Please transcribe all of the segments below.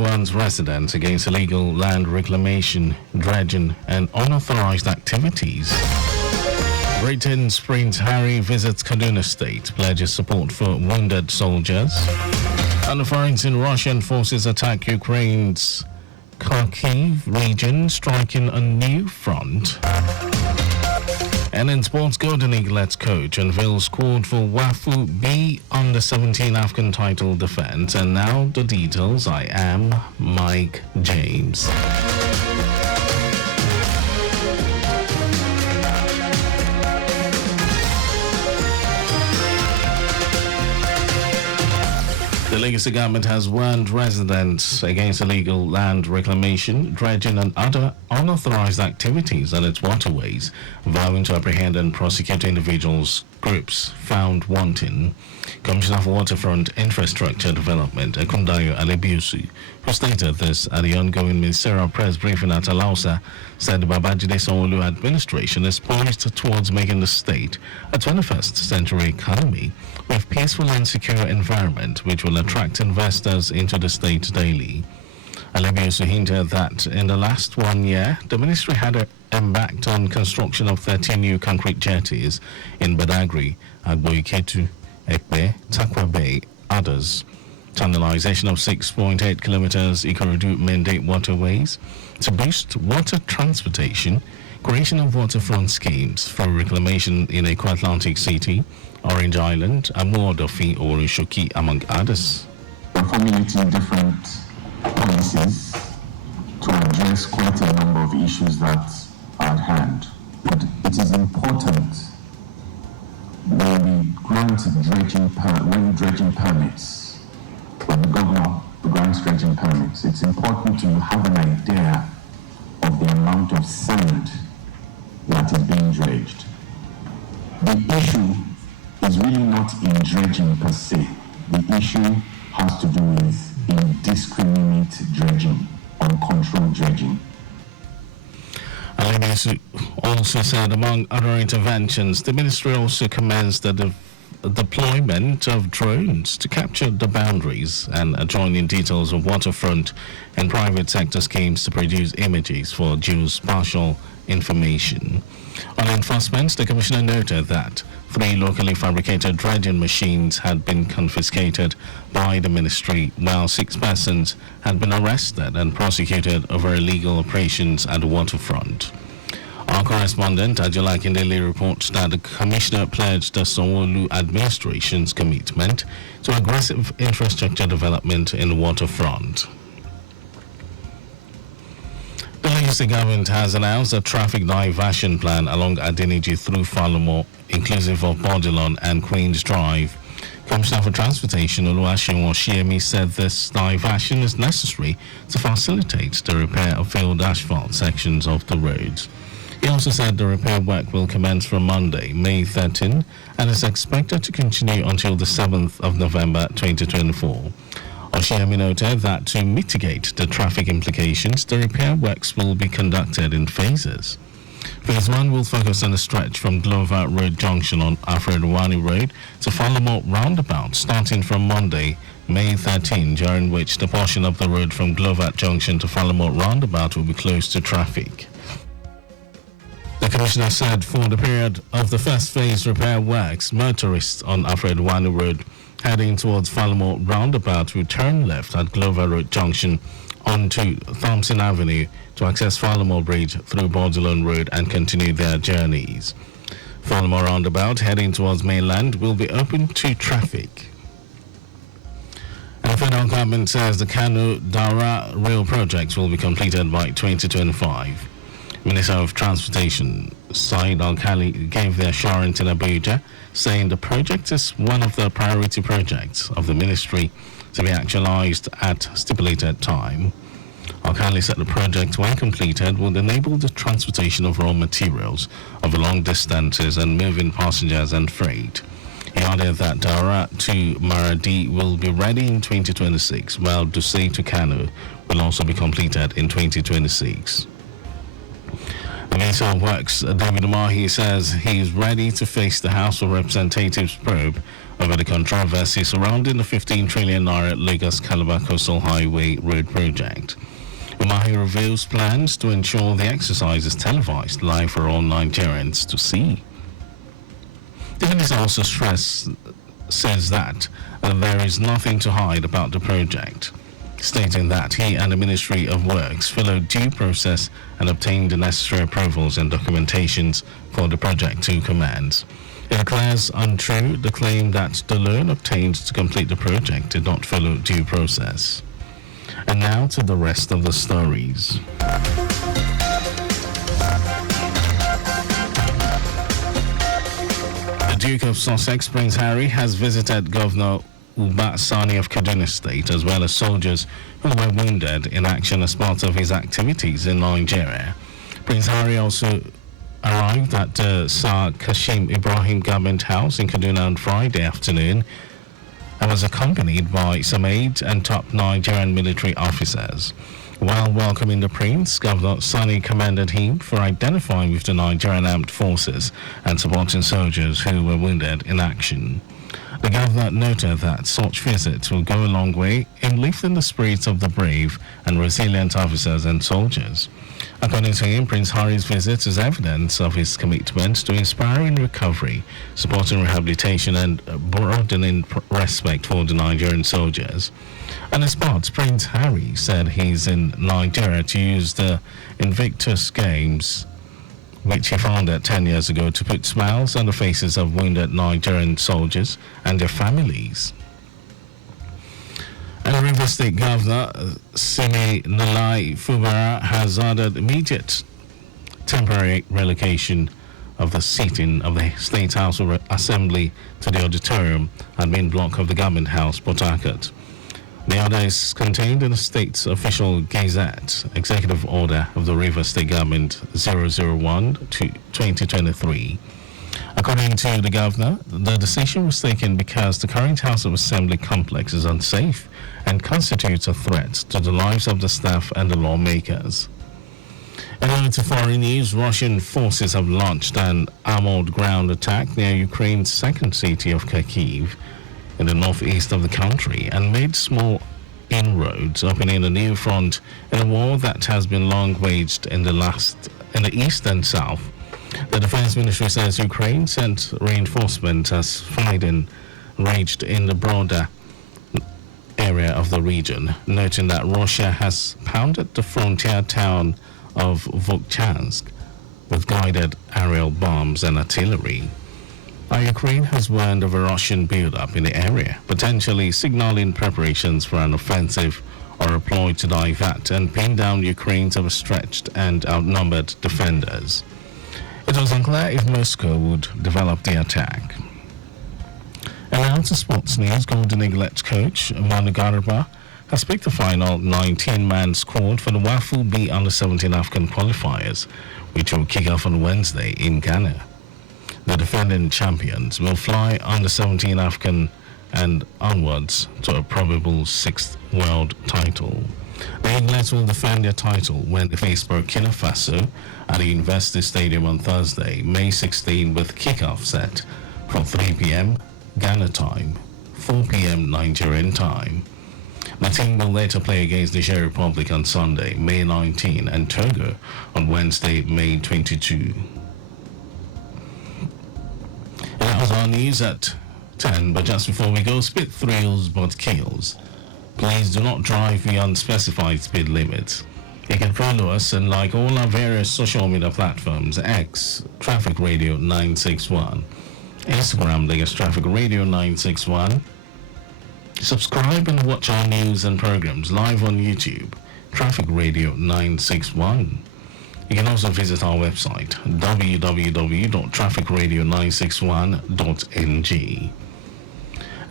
One's residents against illegal land reclamation, dredging, and unauthorized activities. Britain's Prince Harry visits Kaduna State, pledges support for wounded soldiers. And foreign Russian forces attack Ukraine's Kharkiv region, striking a new front. And in sports, Golden Eaglets coach unveils squad for WAFU B under-17 African title defense. And now the details. I am Mike James. The Legacy government has warned residents against illegal land reclamation, dredging, and other unauthorized activities on its waterways, vowing to apprehend and prosecute individuals, groups found wanting. Commissioner for Waterfront Infrastructure Development, Ekundayo Alebiusu, who stated this at the ongoing ministerial press briefing at Alausa, said the Babajide Sanwo-Olu administration is poised towards making the state a 21st century economy with peaceful and secure environment which will attract investors into the state daily. Alebiusu hinted that in the last 1 year, the ministry had embarked on construction of 13 new concrete jetties in Badagry, Agboiketu, Ekpe, Takwa Bay, others. Tunnelization of 6.8 kilometers Ikorodu mandate waterways to boost water transportation, creation of waterfront schemes for reclamation in Eco-Atlantic City, Orange Island, Amuodofi, or Shoki, among others. We're formulating different policies to address quite a number of issues that are at hand. But it is important when we grant dredging permits, when the governor grants dredging permits, it's important to have an idea of the amount of sand that is being dredged. The issue is really not in dredging per se. The issue has to do with indiscriminate dredging, uncontrolled dredging. Alebiusu also said, among other interventions, the ministry also commenced the deployment of drones to capture the boundaries and adjoining details of waterfront and private sector schemes to produce images for geospatial information. On enforcement, the commissioner noted that 3 locally fabricated dredging machines had been confiscated by the ministry, while 6 persons had been arrested and prosecuted over illegal operations at the waterfront. Our correspondent, Ajala Kindele, reports that the commissioner pledged the Sanwo-Olu administration's commitment to aggressive infrastructure development in the waterfront. The Legacy government has announced a traffic diversion plan along Adeniji through Falomo, inclusive of Bodilon and Queen's Drive. Commissioner for Transportation Oluwaseun Oshiemi said this diversion is necessary to facilitate the repair of failed asphalt sections of the roads. He also said the repair work will commence from Monday, May 13, and is expected to continue until the 7th of November 2024. Oshiemi noted that to mitigate the traffic implications, the repair works will be conducted in phases. Phase 1 will focus on a stretch from Glover Road Junction on Alfred Wani Road to Falomo Roundabout, starting from Monday, May 13, during which the portion of the road from Glover Junction to Falomo Roundabout will be closed to traffic. The commissioner said for the period of the first phase repair works, motorists on Alfred Wani Road heading towards Falomo Roundabout will turn left at Glover Road Junction onto Thompson Avenue to access Falomo Bridge through Bodilon Road and continue their journeys. Falomo Roundabout heading towards mainland will be open to traffic. And the federal government says the Kano-Daura rail projects will be completed by 2025. Minister of Transportation Said Al-Khali gave the assurance in Abuja, saying the project is one of the priority projects of the ministry to be actualized at stipulated time. Al-Khali said the project, when completed, will enable the transportation of raw materials over long distances and moving passengers and freight. He added that Daura to Maradi will be ready in 2026, while Dusai to Kano will also be completed in 2026. The Minister of Works, David Umahi, says he is ready to face the House of Representatives probe over the controversy surrounding the 15 trillion naira Lagos-Calabar Coastal Highway Road project. Umahi reveals plans to ensure the exercise is televised live for all Nigerians to see. The minister also says that there is nothing to hide about the project, stating that he and the Ministry of Works followed due process and obtained the necessary approvals and documentations for the project to commence. It declares untrue the claim that the loan obtained to complete the project did not follow due process. And now to the rest of the stories. The Duke of Sussex, Prince Harry, has visited Governor Uba Sani of Kaduna State, as well as soldiers who were wounded in action as part of his activities in Nigeria. Prince Harry also arrived at Sir Kashim Ibrahim Government House in Kaduna on Friday afternoon and was accompanied by some aides and top Nigerian military officers. While welcoming the prince, Governor Sani commended him for identifying with the Nigerian armed forces and supporting soldiers who were wounded in action. The governor noted that such visits will go a long way in lifting the spirits of the brave and resilient officers and soldiers. According to him, Prince Harry's visit is evidence of his commitment to inspiring recovery, supporting rehabilitation, and broadening respect for the Nigerian soldiers. On the spot, Prince Harry said he's in Nigeria to use the Invictus Games, which he founded 10 years ago, to put smiles on the faces of wounded Nigerian soldiers and their families. And River State Governor Simi Nalai Fubara has ordered immediate temporary relocation of the seating of the State House of Assembly to the auditorium and main block of the Government House, Port Harcourt. The order is contained in the state's official Gazette, Executive Order of the River State Government 001-2023. According to the governor, the decision was taken because the current House of Assembly complex is unsafe and constitutes a threat to the lives of the staff and the lawmakers. And on to foreign news, Russian forces have launched an armored ground attack near Ukraine's second city of Kharkiv in the northeast of the country and made small inroads, opening a new front in a war that has been long waged in the east and south. The Defense Ministry says Ukraine sent reinforcements as fighting raged in the broader area of the region, noting that Russia has pounded the frontier town of Vokchansk with guided aerial bombs and artillery. Now, Ukraine has warned of a Russian build-up in the area, potentially signaling preparations for an offensive or a ploy to divert and pin down Ukraine's overstretched and outnumbered defenders. It was unclear if Moscow would develop the attack. And now to sports news, Golden Eaglet coach Manu Garba has picked the final 19-man squad for the WAFU B Under-17 African qualifiers, which will kick off on Wednesday in Ghana. The defending champions will fly Under-17 African and onwards to a probable sixth world title. The Eaglets will defend their title when they face Burkina Faso at the University Stadium on Thursday, May 16, with kickoff set from 3 p.m. Ghana time, 4 p.m. Nigerian time. The team will later play against the Niger Republic on Sunday, May 19, and Togo on Wednesday, May 22. And that was our news at 10, but just before we go, speed thrills but kills. Please do not drive beyond specified speed limits. You can follow us and like all our various social media platforms: X, Traffic Radio 961, Instagram, Lagos Traffic Radio 961. Subscribe and watch our news and programs live on YouTube, Traffic Radio 961. You can also visit our website, www.trafficradio961.ng.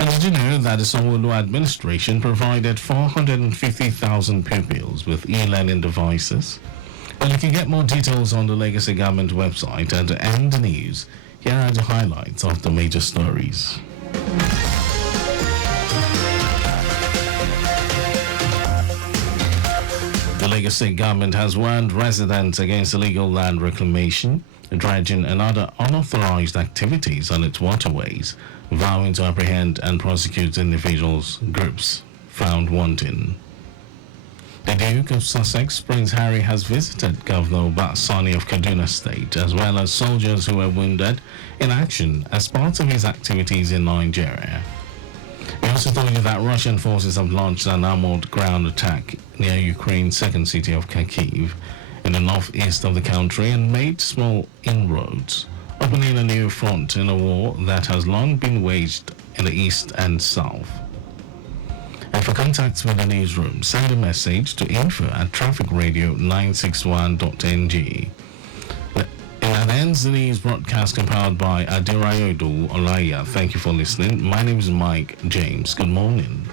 And did you know that the Sanwo-Olu administration provided 450,000 pupils with e-learning devices? Well, you can get more details on the Legacy Government website. And to end the news, here are the highlights of the major stories. The Lagos State government has warned residents against illegal land reclamation, dredging and other unauthorized activities on its waterways, vowing to apprehend and prosecute individuals, groups found wanting. The Duke of Sussex, Prince Harry, has visited Governor Batsani of Kaduna State, as well as soldiers who were wounded in action as part of his activities in Nigeria. We also told you that Russian forces have launched an armored ground attack near Ukraine's second city of Kharkiv in the northeast of the country and made small inroads, opening a new front in a war that has long been waged in the east and south. And for contacts with the newsroom, send a message to info@trafficradio961.ng. And that ends the news broadcast compiled by Adirayodu Olaya. Thank you for listening. My name is Mike James. Good morning.